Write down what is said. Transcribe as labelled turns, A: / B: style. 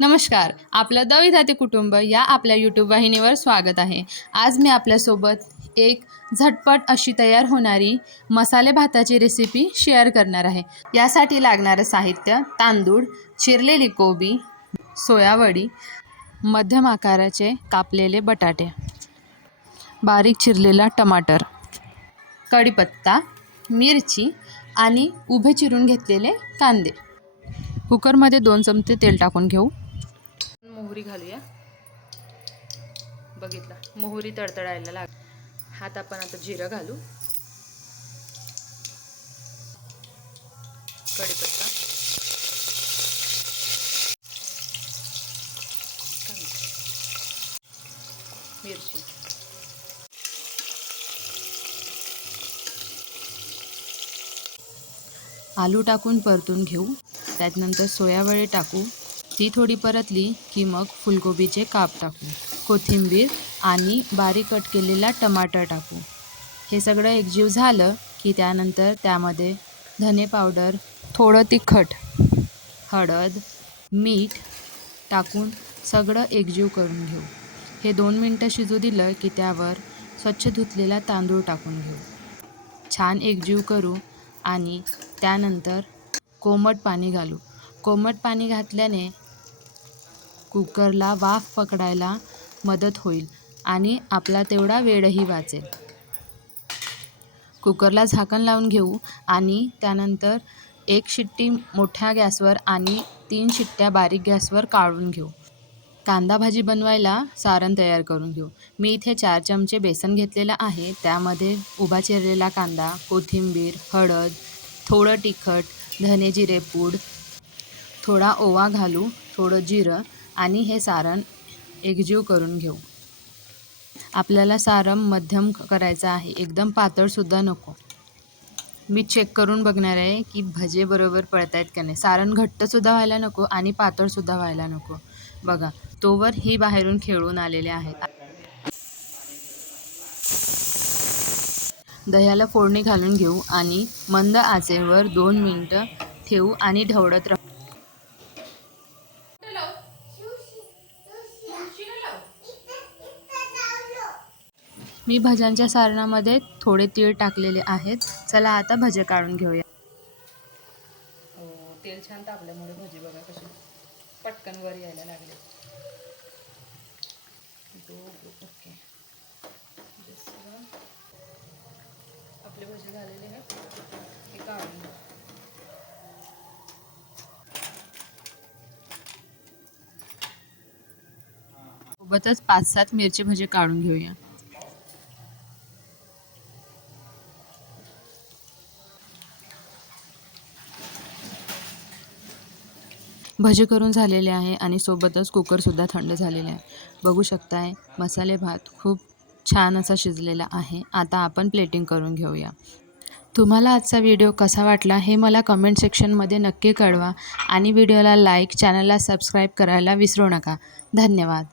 A: नमस्कार आपलं दविधाते कुटुंब या आपल्या यूट्यूब वाहिनीवर स्वागत आहे. आज मी आपल्यासोबत एक झटपट अशी तयार होणारी मसाले भाताची रेसिपी शेअर करणार आहे. यासाठी लागणारं साहित्य तांदूळ चिरलेली कोबी सोयावडी मध्यम आकाराचे कापलेले बटाटे बारीक चिरलेला टमाटर कढीपत्ता मिरची आणि उभे चिरून घेतलेले कांदे. कुकरमध्ये दोन चमचे तेल टाकून घेऊ. मोहरी घालूया. बघितला. मोहरी तडतडायला लाग हात आपण आता जिरं घालू. कढीपत्ता. मिरची. आलू टाकून परतून घेऊ. त्यानंतर सोयावळे टाकू. ती थोडी परतली की मग फुलकोबीचे काप टाकू कोथिंबीर आणि बारीक कट केलेला टमाटर टाकू. हे सगळं एकजीव झालं की त्यानंतर त्यामध्ये धने पावडर थोडं तिखट हळद मीठ टाकून सगळं एकजीव करून घेऊ. हे दोन मिनटं शिजू दिलं की त्यावर स्वच्छ धुतलेला तांदूळ टाकून घेऊ. छान एकजीव करू आणि त्यानंतर कोमट पाणी घालू. कोमट पाणी घातल्याने कुकरला वाफ पकडायला मदत होईल आणि आपला तेवढा वेळही वाचेल. कुकरला झाकण लावून घेऊ आणि त्यानंतर एक शिट्टी मोठ्या गॅसवर आणि तीन शिट्ट्या बारीक गॅसवर काढून घेऊ. कांदा भाजी बनवायला सारण तयार करून घेऊ. मी इथे चार चमचे बेसन घेतलेलं आहे. त्यामध्ये उभा चिरलेला कांदा कोथिंबीर हळद थोडं तिखट धने जिरे पूड थोडा ओवा घालू. थोडं जिरं आणि हे सारण एकजीव करून घेऊ. आपल्याला सारण मध्यम करायचं आहे. एकदम पातळसुद्धा नको. मी चेक करून बघणार आहे की भजे बरोबर पळत आहेत का नाही. सारण घट्टसुद्धा व्हायला नको आणि पातळसुद्धा व्हायला नको. बघा तोवर ही बाहेरून खेळून आलेले आहेत. दह्याला फोडणी घालून घेऊ आणि मंद आचेवर दोन मिनटं ठेवू आणि ढवळत राहू. मी भज्यांच्या सारणामध्ये थोडे तीळ टाकलेले आहेत. चला आता भजे काढून घेऊया. हो तेल छान तापल्यामुळे भजी बघा कशी पटकन वर यायला लागले. ओके. आपले भजे झालेले आहेत हे काढून. सोबतच पाच सात मिरची भजी काढून घेऊया. भजे करून झालेले आहे आणि सोबतच कुकरसुद्धा थंड झालेले आहे. बघू शकताय मसाले भात खूप छान असा शिजलेला आहे. आता आपण प्लेटिंग करून घेऊया. तुम्हाला आजचा व्हिडिओ कसा वाटला हे मला कमेंट सेक्शनमध्ये नक्की कळवा आणि व्हिडिओला लाईक चॅनलला सबस्क्राईब करायला विसरू नका. धन्यवाद.